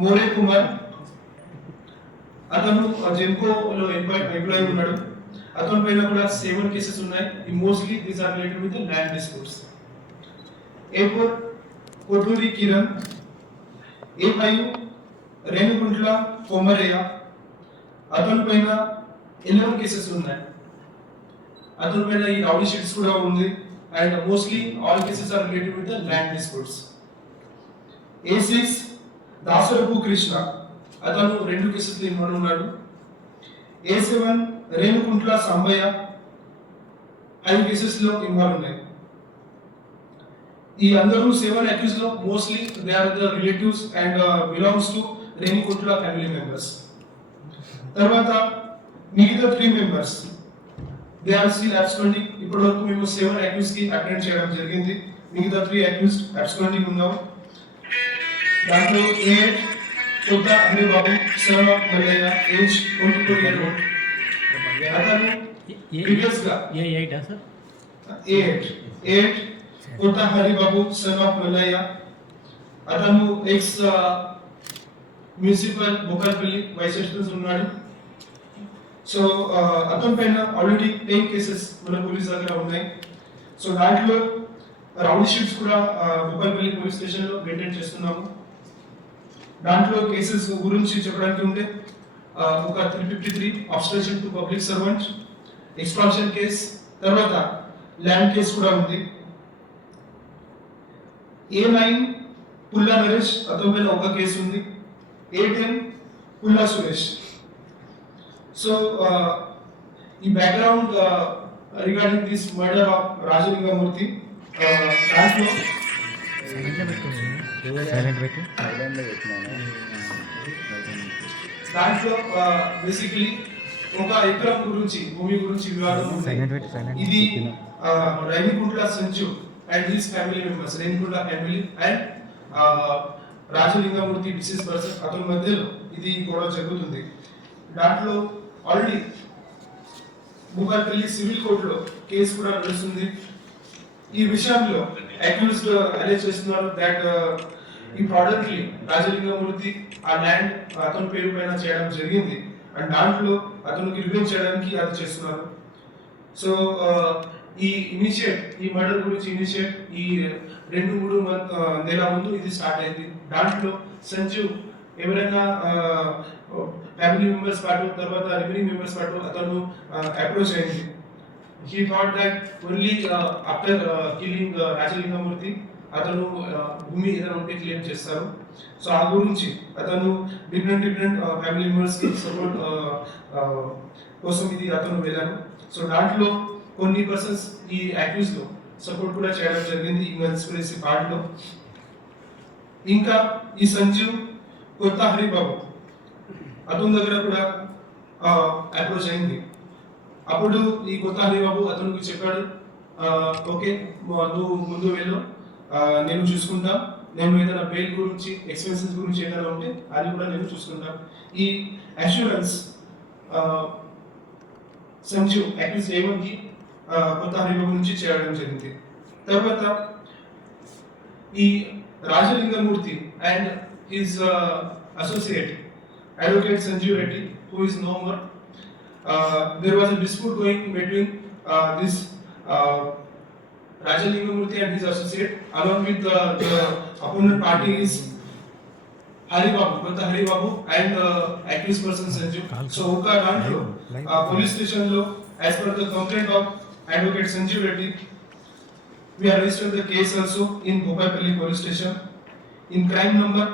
మోరే కుమార్ అతను జెన్కోలో ఎంప్లాయీ ఉన్నాడు. అతని పైన కూడా 7 కేసెస్ ఉన్నాయి. Mostly these are related with land disputes. A4 Koturi Kiran. A5 Renuguntla Komaraiah. అతని పైన 11 కేసెస్ ఉన్నాయి. అతని పైన ఈ రౌడీ షీట్స్ కూడా ఉంది. And mostly all cases are related with land disputes. A6 Dasarapu Krishna. అతను 2 కేసెస్ ఇన్వాల్వ్ ఉన్నాడు. A7 రేణుకుంట్ల సంబయ్య 5 కేసెస్ లో ఇన్వాల్వ్ ఉన్నాయి. ఈ అందరూ 7 అక్యూజ్ లో mostly they are the relatives and belongs to Renukuntla family members. తర్వాత మిగతా 3 members they are still absconding. ఇప్పటి వరకు మేము 7 అక్యూజ్ కి అటెండ్ చేయడం జరిగింది. మిగతా 3 అక్యూజ్ అబ్స్కాండింగ్ ఉన్నాం. దాంట్లో A8 Kotha Haribabu son of Mallaiah age 24 year old. అతను ప్రీవియస్ గా A8 Kotha Haribabu son of Mallaiah. అతను ex municipal Bokalpalli vice president ఉన్నాడు. సో అతని పైన ఆల్రెడీ 10 కేసెస్ మన పోలీస్ దగ్గర ఉన్నాయి. సో దాంట్లో రౌడీ షీట్స్ కూడా బోకల్పల్లి పోలీస్ స్టేషన్ లో మెయింటైన్ చేస్తున్నాము. దాంట్లో కేసెస్ గురించి చెప్పడానికి ఉంటే ఒక 353 obstruction to public servant, extraction case, తర్వాత ల్యాండ్ కేస్ కూడా ఉంది. A9 పుల్లా నరేష్, అతని పైన ఒక కేసు ఉంది. A10 పుల్లా సురేష్. సో ఈ background regarding this murder of Rajalinga Murthy దాంట్లో బేసికలీ ఒక ఎకరం గురించి భూమి గురించి వివాదం ఉంది. ఇది Reniguntla Sanju and his family members, Reniguntla family and Rajalingamurthy deceased person అతని మధ్యలో ఇది గొడవ జరుగుతుంది. దాంట్లో ఆల్రెడీ భూపాలపల్లి సివిల్ కోర్టులో కేసు కూడా నడుస్తుంది. ఈ విషయంలో అక్యూజ్డ్ అలెజ్ చేస్తున్నారు దట్ ఇంపార్టెంట్లీ రాజలింగమూర్తి ఆ ల్యాండ్ అతని పేరు పైన చేయడం జరిగింది అండ్ దాంట్లో అతనికి రివెంజ్ చేయడానికి అది చేస్తున్నారు. సో ఈ మర్డర్ గురించి ఇనిషియేట్ ఈ 2-3 నెలల ముందు ఇది స్టార్ట్ అయింది. దాంట్లో సంజు ఎవరైనా ఫ్యామిలీ మెంబర్స్ పాటు తర్వాత రిమైనింగ్ మెంబర్స్ పాటు అతను అప్రోచ్ అయింది. He thought that only after killing Rajalinga Murthy అతను భూమి ఏదైనా ఉంటే క్లెయిమ్ చేస్తారు. సో ఆ గురించి అతను డిఫరెంట్ ఫ్యామిలీ మెంబర్స్ కి సపోర్ట్ కోసం ఇది అతను వెళ్ళాను. సో దాంట్లో కొన్ని పర్సన్స్ ఈ అక్యూజ్ లో సపోర్ట్ కూడా చేయడం జరిగింది ఈ కన్స్పిరసీ పార్ట్ లో. ఇంకా ఈ సంజు కొత్త హరిబాబు అతని దగ్గర కూడా అప్రోచ్ అయింది. అప్పుడు ఈ కొత్త హరిబాబు అతనికి చెప్పాడు, ఓకే నువ్వు ముందు వెళ్ళు, నేను చూసుకుంటా, నేను ఏదైనా బెయిల్ గురించి ఎక్స్పెన్సెస్ గురించి ఏదైనా ఉంటే అది కూడా నేను చూసుకుంటా. ఈ అష్యూరెన్స్ సంజు అక్యూజ్ ఏమని కొత్త హరిబాబు నుంచి చేయడం జరిగింది. తర్వాత ఈ Rajalingamurthy and his associate advocate Sanjeev Reddy who is no more, there was a dispute going between this Rajalingamurthy and his associate along with the opponent party is Kotta Haribabu and accused person Sanju. So oka dantlo police station lo as per the complaint of advocate Sanjeev Reddy, we have registered the case also in Bhopalpalli police station in crime number